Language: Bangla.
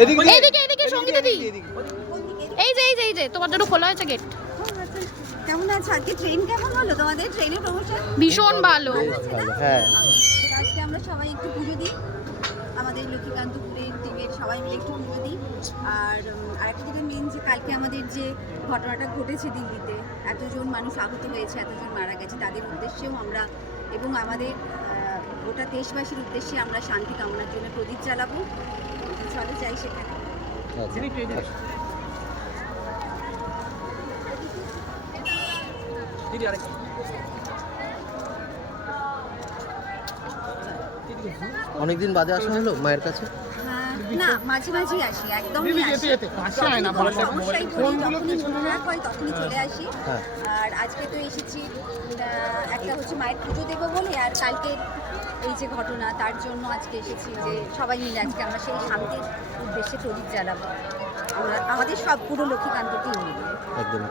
এইদিকে এইদিকে সঙ্গীতা দি, এই যে তোমার জন্য খোলা হয়েছে গেট। কেমন আছে আজকে? ট্রেন কেমন হলো তোমাদের? ট্রেনের প্রমোশন ভীষণ ভালো। হ্যাঁ, আজকে আমরা সবাই একটু পুজো দিই, আমাদের লক্ষ্মীকান্তপুরের টিমের সবাই মিলে একটু পুজো দিই। আর আরেকটা যেটা মেন, যে কালকে আমাদের যে ঘটনাটা ঘটেছে দিল্লিতে, এতজন মানুষ আহত হয়েছে, এতজন মারা গেছে, তাদের উদ্দেশ্যেও আমরা এবং আমাদের গোটা দেশবাসীর উদ্দেশ্যে আমরা শান্তি কামনার জন্য প্রদীপ জ্বালাবো। চলো যাই সেখানে। অনেকদিন বাদে আসা হলো মায়ের কাছে। না, মাঝে মাঝেই আসি, একদমই আসি। সমস্যায় পড়ি, যখনই মন খারাপ হয় তখনই চলে আসি। আর আজকে তো এসেছি একটা হচ্ছে মায়ের পুজো দেবো বলে, আর কালকে এই যে ঘটনা তার জন্য আজকে এসেছি, যে সবাই মিলে আজকে আমরা সেই শান্তির উদ্দেশ্যে প্রদীপ জ্বালাবো, আমাদের সব পুরো লক্ষ্মীকান্ত টিম মিলে। একদম।